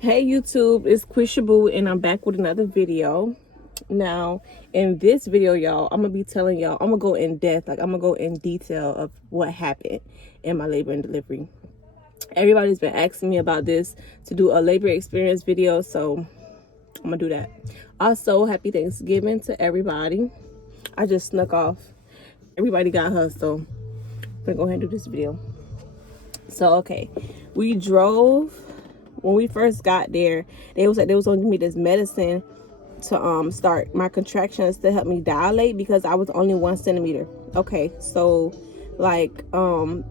Hey YouTube, it's Quishaboo and I'm back with another video. Now, in this video, y'all, I'm gonna be telling y'all, I'm gonna go in depth, like I'm gonna go in detail of what happened in my labor and delivery. Everybody's been asking me about this to do a labor experience video, so I'm gonna do that. Also, happy Thanksgiving to everybody. I just snuck off. Everybody got her, so I'm gonna go ahead and do this video. So okay, we drove. When we first got there, they was going to give me this medicine to start my contractions to help me dilate because I was only 1 centimeter. Okay, so like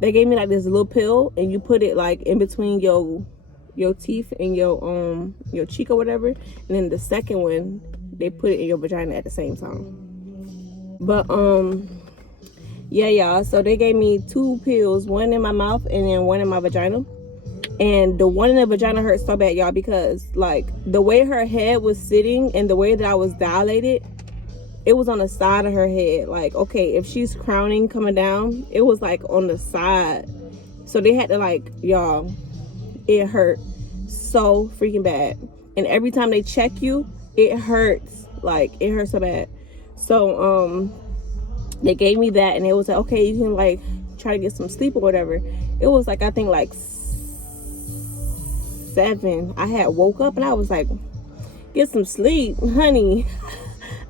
they gave me like this little pill and you put it like in between your teeth and your cheek or whatever, and then the second one they put it in your vagina at the same time. But yeah, y'all, so they gave me 2 pills, one in my mouth and then one in my vagina. And the one in the vagina hurt so bad, y'all, because like the way her head was sitting and the way that I was dilated, it was on the side of her head. Like, okay, if she's crowning coming down, it was like on the side. So they had to like, y'all, it hurt so freaking bad. And every time they check you, it hurts. Like, it hurts so bad. So they gave me that and it was like, okay, you can like try to get some sleep or whatever. It was like, I think like 7, I had woke up and I was like, get some sleep, honey.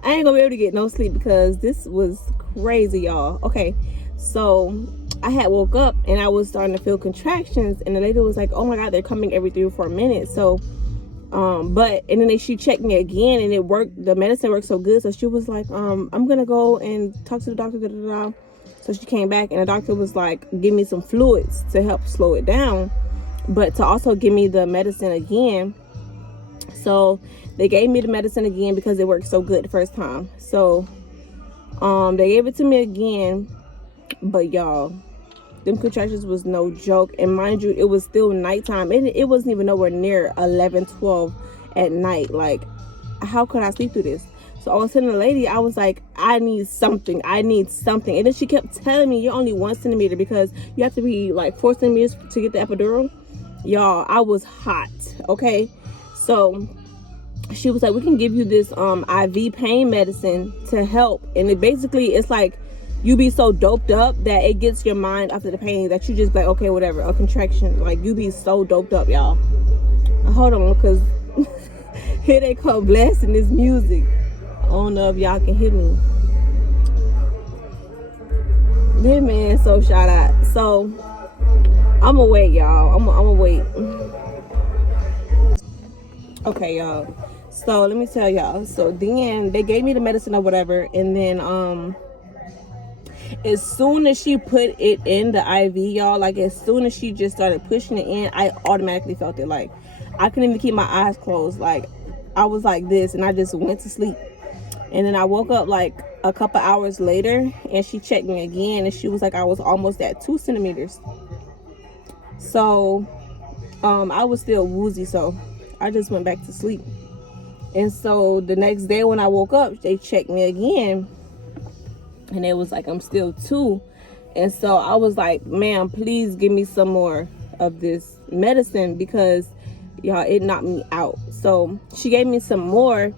I ain't gonna be able to get no sleep because this was crazy, y'all. Okay, so I had woke up and I was starting to feel contractions and the lady was like, oh my god, they're coming every 3 or 4 minutes. So and then she checked me again and it worked. The medicine worked so good, so she was like, I'm gonna go and talk to the doctor, da, da, da. So she came back and the doctor was like, give me some fluids to help slow it down, but to also give me the medicine again. So they gave me the medicine again because it worked so good the first time. So they gave it to me again, but y'all, them contractions was no joke. And mind you, it was still nighttime. It wasn't even nowhere near 11-12 at night. Like, how could I sleep through this? So I was telling the lady, I was like, I need something. And then she kept telling me, you're only 1 centimeter because you have to be like 4 centimeters to get the epidural. Y'all, I was hot. Okay, so she was like, we can give you this IV pain medicine to help. And it's like you be so doped up that it gets your mind off of the pain that you just like, okay, whatever, a contraction. Like, you be so doped up, y'all. Hold on, because here they come blasting this music. I don't know if y'all can hear me. This man so shot out. So I'ma wait, y'all. I'ma wait. Okay, y'all. So let me tell y'all. So then they gave me the medicine or whatever, and then as soon as she put it in the IV, y'all, like as soon as she just started pushing it in, I automatically felt it. Like, I couldn't even keep my eyes closed. Like, I was like this, and I just went to sleep. And then I woke up like a couple hours later, and she checked me again, and she was like, I was almost at 2 centimeters. So I was still woozy, so I just went back to sleep. And so the next day when I woke up, they checked me again and it was like, I'm still 2. And so I was like, ma'am, please give me some more of this medicine because y'all, it knocked me out. So she gave me some more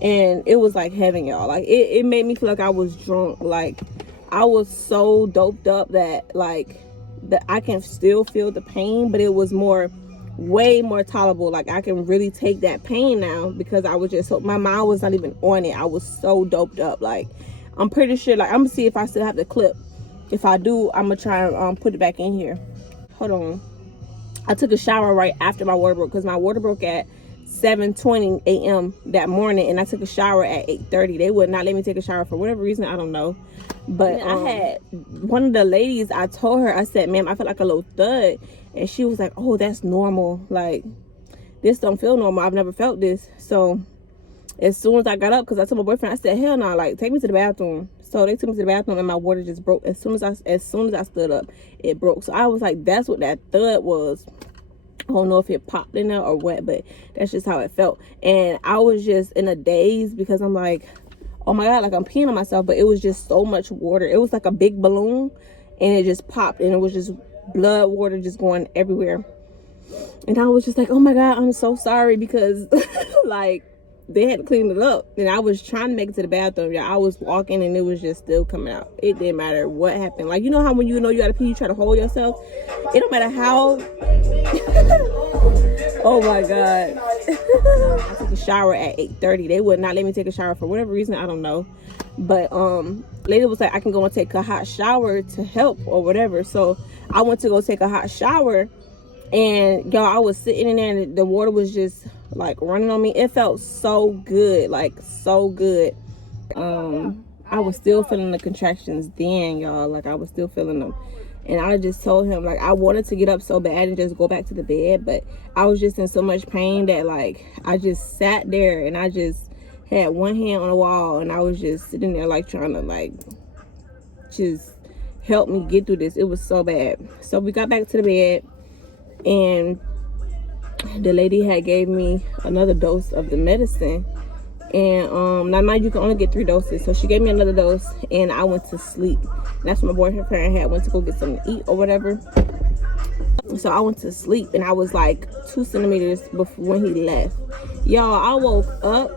and it was like heaven, y'all. Like, it made me feel like I was drunk. Like, I was so doped up that like that I can still feel the pain, but it was way more tolerable. Like, I can really take that pain now because I was just so, my mind was not even on it. I was so doped up. Like, I'm pretty sure, like, I'm gonna see if I still have the clip. If I do, I'm gonna try and put it back in here. Hold on. I took a shower right after my water broke because my water broke at 7:20 a.m. that morning, and I took a shower at 8:30. They would not let me take a shower for whatever reason, I don't know. But I had one of the ladies, I told her, I said, ma'am, I feel like a little thud. And she was like, oh, that's normal. Like, this don't feel normal. I've never felt this. So as soon as I got up, because I told my boyfriend, I said, hell no, like, take me to the bathroom. So they took me to the bathroom and my water just broke. As soon as I stood up, it broke. So I was like, that's what that thud was. I don't know if it popped in there or what, but that's just how it felt. And I was just in a daze because I'm like, oh my god, like I'm peeing on myself. But it was just so much water. It was like a big balloon and it just popped and it was just blood, water just going everywhere. And I was just like, oh my God, I'm so sorry, because like they had to clean it up. And I was trying to make it to the bathroom. Yeah, I was walking and it was just still coming out. It didn't matter what happened. Like, you know how when you know you gotta pee, you try to hold yourself? It don't matter how. Oh my God. I took a shower at 8:30. They would not let me take a shower for whatever reason, I don't know. But lady was like, I can go and take a hot shower to help or whatever. So I went to go take a hot shower, and y'all, I was sitting in there and the water was just like running on me. It felt so good, like so good. I was still feeling the contractions then, y'all. Like I was still feeling them. And I just told him, like, I wanted to get up so bad and just go back to the bed, but I was just in so much pain that, like, I just sat there and I just had one hand on the wall and I was just sitting there, like, trying to, like, just help me get through this. It was so bad. So we got back to the bed, and the lady had gave me another dose of the medicine. And now mind you can only get 3 doses, so she gave me another dose and I went to sleep. And that's when my boyfriend went to go get something to eat or whatever. So I went to sleep and I was like 2 centimeters before when he left. Y'all, I woke up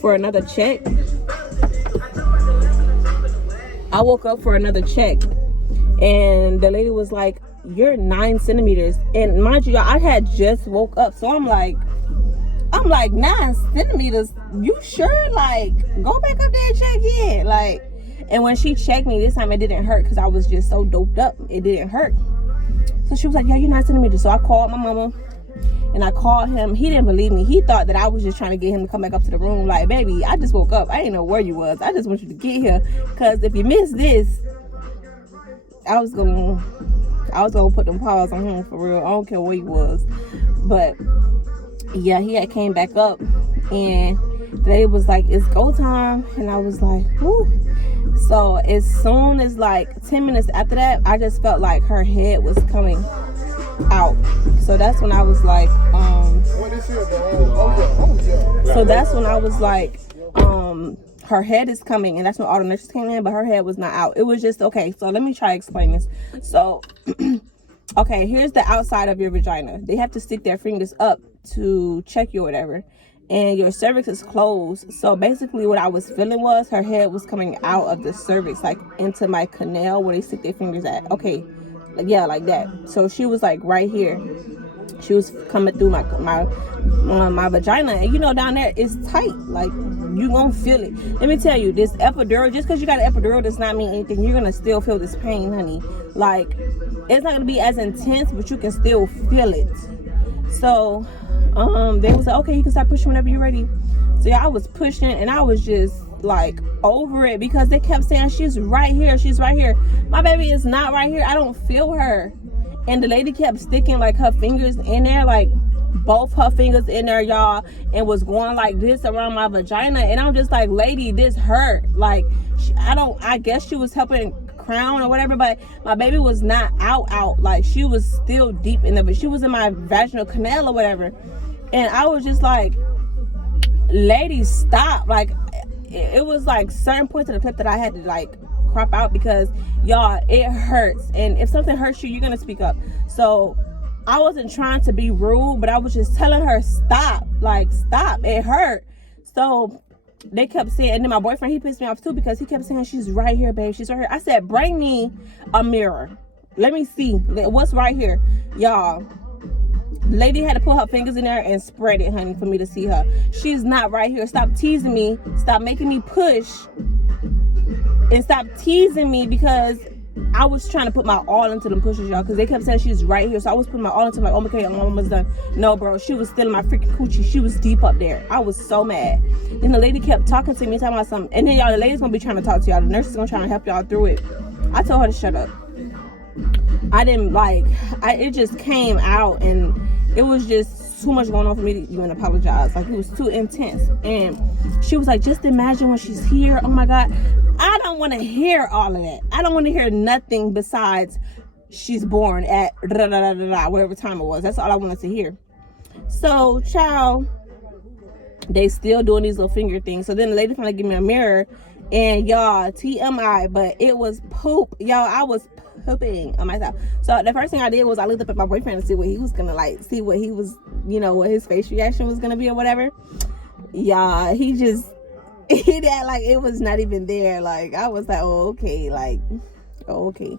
for another check. And the lady was like, you're 9 centimeters. And mind you, y'all, I had just woke up, so I'm like 9 centimeters, you sure? Like, go back up there and check in. Like, and when she checked me this time, it didn't hurt because I was just so doped up. It didn't hurt. So she was like, yeah, you're 9 centimeters. So I called my mama and I called him. He didn't believe me. He thought that I was just trying to get him to come back up to the room. Like, baby, I just woke up. I didn't know where you was. I just want you to get here, because if you miss this, I was gonna put them paws on him for real. I don't care where he was. But yeah, he had came back up and they was like, it's go time. And I was like, whoo. So as soon as like 10 minutes after that, I just felt like her head was coming out. So that's when I was like, her head is coming. And that's when all the nurses came in, but her head was not out. It was just, okay, so let me try to explain this. So okay, here's the outside of your vagina. They have to stick their fingers up to check you or whatever, and your cervix is closed. So basically what I was feeling was her head was coming out of the cervix, like into my canal where they stick their fingers at. Okay, yeah, like that. So she was like right here. She was coming through my vagina, and you know down there it's tight. Like, you gonna feel it. Let me tell you, this epidural, just because you got an epidural does not mean anything. You're gonna still feel this pain, honey. Like, it's not gonna be as intense, but you can still feel it. So they was like, okay, you can start pushing whenever you're ready. So yeah, I was pushing and I was just like over it, because they kept saying she's right here, she's right here. My baby is not right here. I don't feel her. And the lady kept sticking like her fingers in there, like both her fingers in there, y'all, and was going like this around my vagina. And I'm just like, lady, this hurt. Like, I guess she was helping crown or whatever, but my baby was not out. Like, she was still deep in there, but she was in my vaginal canal or whatever. And I was just like, lady, stop. Like, it was like certain points in the clip that I had to like crop out, because y'all, it hurts. And if something hurts you, you're gonna speak up. So I wasn't trying to be rude, but I was just telling her, stop, like, stop, it hurt. So they kept saying, and then my boyfriend, he pissed me off too, because he kept saying, she's right here, babe, she's right here. I said, bring me a mirror, let me see what's right here. Y'all, the lady had to put her fingers in there and spread it, honey, for me to see her. She's not right here. Stop teasing me, stop making me push, and stop teasing me, because I was trying to put my all into them pushes, y'all, because they kept saying she's right here. So I was putting my all into, like, oh, okay, I'm almost done. No, bro, she was still in my freaking coochie. She was deep up there. I was so mad. Then the lady kept talking to me, talking about something. And then, y'all, the lady's gonna be trying to talk to y'all. The nurse is gonna try to help y'all through it. I told her to shut up. I didn't it just came out, and it was just too much going on for me to even apologize. Like, it was too intense. And she was like, just imagine when she's here. Oh my God. I don't want to hear all of that. I don't want to hear nothing besides she's born at whatever time it was. That's all I wanted to hear. So, child, they still doing these little finger things. So then the lady finally gave me a mirror, And y'all, TMI, but it was poop. Y'all, I was pooping on myself. So the first thing I did was I looked up at my boyfriend to see what he was gonna like, see what he was, you know, what his face reaction was gonna be or whatever. Y'all, he just, he did like it was not even there. Like, I was like, oh, okay, like, oh, okay.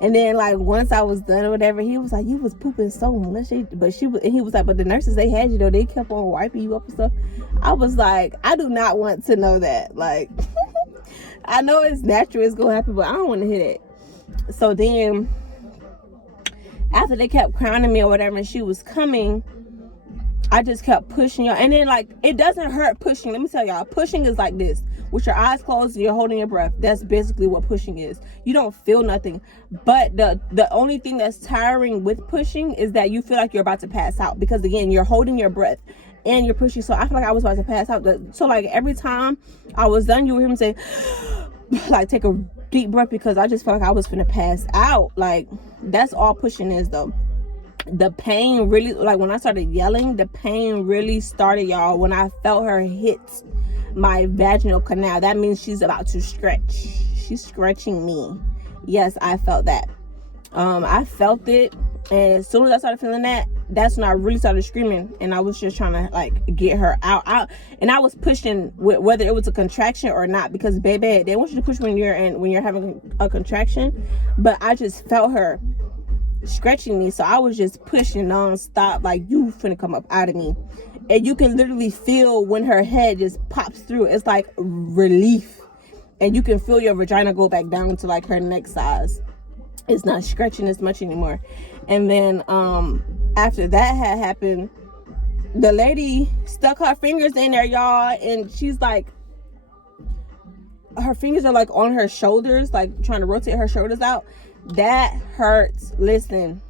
And then like once I was done or whatever, he was like, you was pooping so much. But she was, and he was like, but the nurses, they had you though, they kept on wiping you up and stuff. I was like, I do not want to know that. Like, I know it's natural, it's gonna happen, but I don't want to hear that. So then after they kept crowning me or whatever, and she was coming, I just kept pushing y'all. And then like, it doesn't hurt pushing. Let me tell y'all, pushing is like this. With your eyes closed and you're holding your breath. That's basically what pushing is. You don't feel nothing. But the only thing that's tiring with pushing is that you feel like you're about to pass out. Because again, you're holding your breath and you're pushing. So I feel like I was about to pass out. So like every time I was done, you would hear him say, like, take a deep breath, because I just felt like I was finna pass out. Like, that's all pushing is though. The pain really, like when I started yelling, the pain really started, y'all, when I felt her hit my vaginal canal. That means she's about to stretch. She's stretching me. Yes, I felt that. I felt it, and as soon as I started feeling that, that's when I really started screaming, and I was just trying to like get her out. And I was pushing whether it was a contraction or not, because baby, they want you to push when you're having a contraction. But I just felt her stretching me, so I was just pushing non-stop, like, you finna come up out of me. And you can literally feel when her head just pops through, it's like relief. And you can feel your vagina go back down to like her neck size. It's not stretching as much anymore. And then after that had happened, the lady stuck her fingers in there, y'all, and she's like, her fingers are like on her shoulders, like trying to rotate her shoulders out. That hurts. Listen,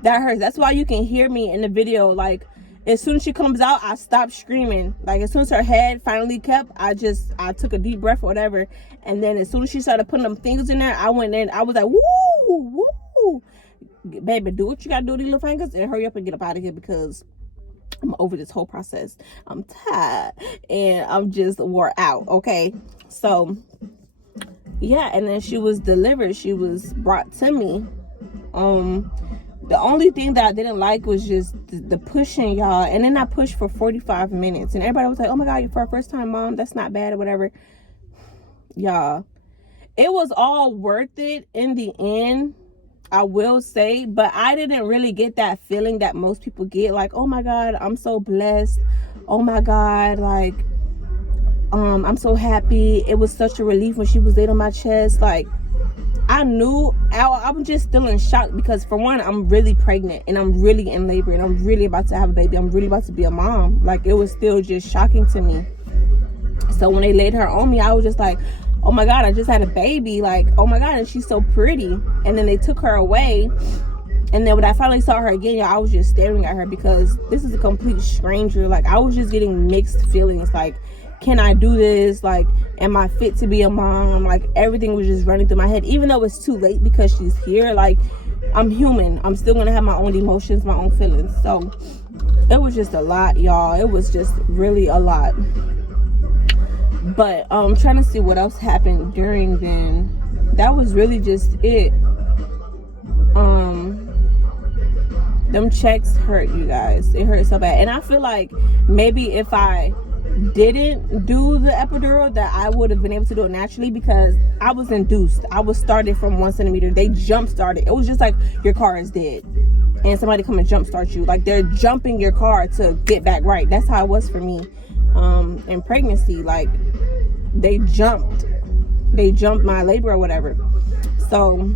that hurts. That's why you can hear me in the video. Like, as soon as she comes out, I stop screaming. Like, as soon as her head finally kept, I took a deep breath or whatever. And then as soon as she started putting them fingers in there, I went in. I was like, woo, woo. Baby, do what you gotta do with these little fingers and hurry up and get up out of here, because I'm over this whole process. I'm tired and I'm just wore out. Okay, so yeah, and then she was delivered. She was brought to me. The only thing that I didn't like was just the pushing, y'all. And then I pushed for 45 minutes, and everybody was like, oh my god, for a first time mom, that's not bad or whatever. Y'all, it was all worth it in the end, I will say. But I didn't really get that feeling that most people get, like, oh my god, I'm so blessed, oh my god, like, I'm so happy. It was such a relief when she was laid on my chest. Like, I knew, I'm just still in shock, because for one, I'm really pregnant and I'm really in labor and I'm really about to have a baby. I'm really about to be a mom. Like, it was still just shocking to me. So when they laid her on me, I was just like, oh my god, I just had a baby. Like, oh my god, and she's so pretty. And then they took her away. And then when I finally saw her again, y'all, I was just staring at her, because this is a complete stranger. Like, I was just getting mixed feelings. Like, can I do this? Like, am I fit to be a mom? Like, everything was just running through my head, even though it's too late because she's here. Like, I'm human. I'm still gonna have my own emotions, my own feelings. So it was just a lot, y'all. It was just really a lot. But I'm trying to see what else happened during then. That was really just it. Them checks hurt, you guys. It hurt so bad. And I feel like maybe if I didn't do the epidural, that I would have been able to do it naturally, because I was induced. I was started from 1 centimeter. They jump started. It was just like your car is dead and somebody come and jump start you. Like, they're jumping your car to get back right. That's how it was for me in pregnancy. Like, they jumped my labor or whatever. So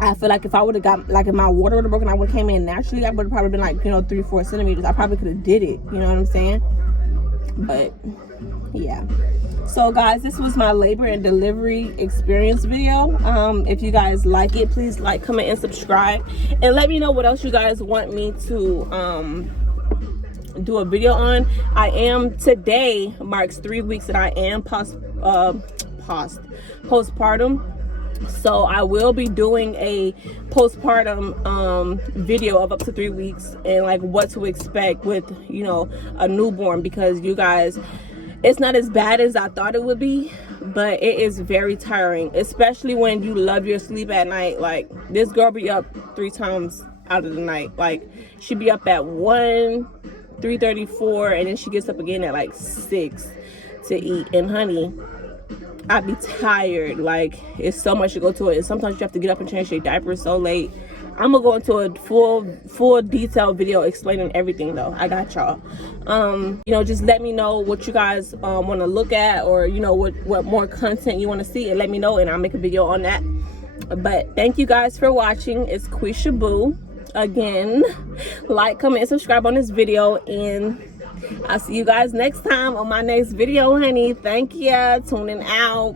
I feel like if I would have got, like, if my water would have broken, I would have came in naturally, I would have probably been like, 3-4 centimeters. I probably could have did it, you know what I'm saying? But yeah, so guys, this was my labor and delivery experience video. If you guys like it, please like, comment, and subscribe, and let me know what else you guys want me to do a video on. Today marks 3 weeks that I am postpartum. So I will be doing a postpartum video of up to 3 weeks, and like what to expect with a newborn, because you guys, It's not as bad as I thought it would be, but it is very tiring, especially when you love your sleep at night. Like, this girl be up 3 times out of the night. Like, she be up at 1, 3:34, and then she gets up again at like 6 to eat. And honey, I be tired. Like, it's so much to go to it, and sometimes you have to get up and change your diapers so late. I'm gonna go into a full detailed video explaining everything though. I got y'all. You know, just let me know what you guys want to look at, or you know, what more content you want to see, and let me know, and I'll make a video on that. But thank you guys for watching. It's Quisha Boo again. Like, comment, subscribe on this video, and I'll see you guys next time on my next video, honey. Thank ya. Tuning out.